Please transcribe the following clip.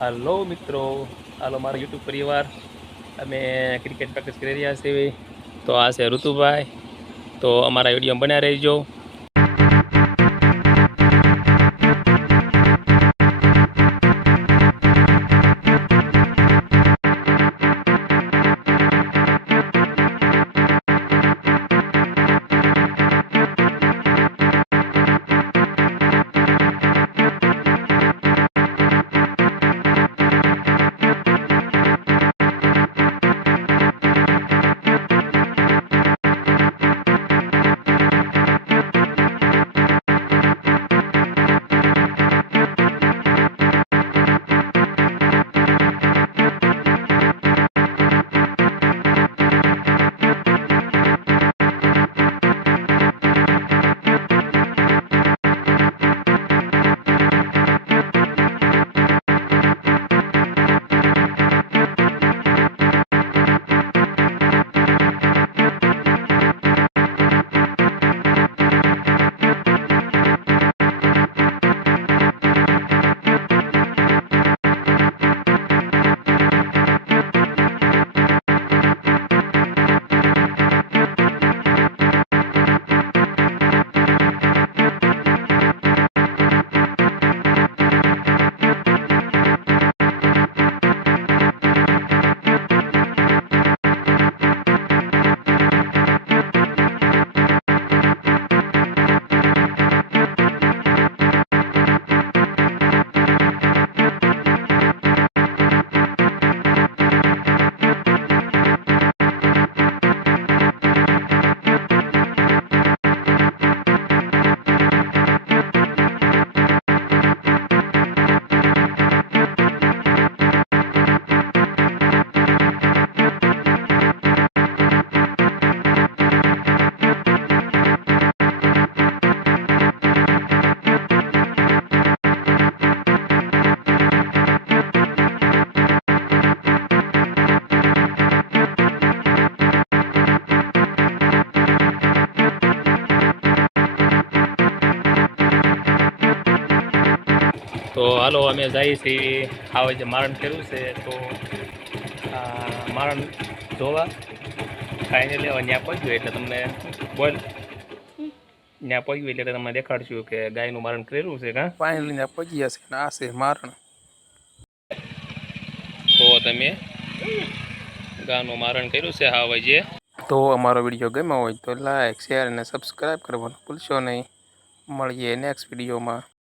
હાલો મિત્રો, હાલો મારો યુટ્યુબ પરિવાર. અમે ક્રિકેટ પ્રેક્ટિસ કરી રહ્યા છીએ. તો આ છે ઋતુભાઈ. તો અમારા વિડીયો બન્યા રહેજો. તો હાલો અમે જઈએ છીએ. આવે જે મારણ કર્યું છે તો મારણ જોવા ફાઇનલી હવે ત્યાં પહોંચ્યું એટલે તમને બોલ ત્યાં પહોંચ્યું એટલે તમને દેખાડશું કે ગાયનું મારણ કર્યું છે. કાં ફાઇનલી ત્યાં પહોંચ્યા છે ને આ છે મારણ. તો તમે ગાયનું મારણ કર્યું છે હવે જે. તો અમારો વિડીયો ગમ્યો હોય તો લાઈક શેર અને સબસ્ક્રાઈબ કરવાનું ભૂલશો નહીં. મળીએ નેક્સ્ટ વિડીયોમાં.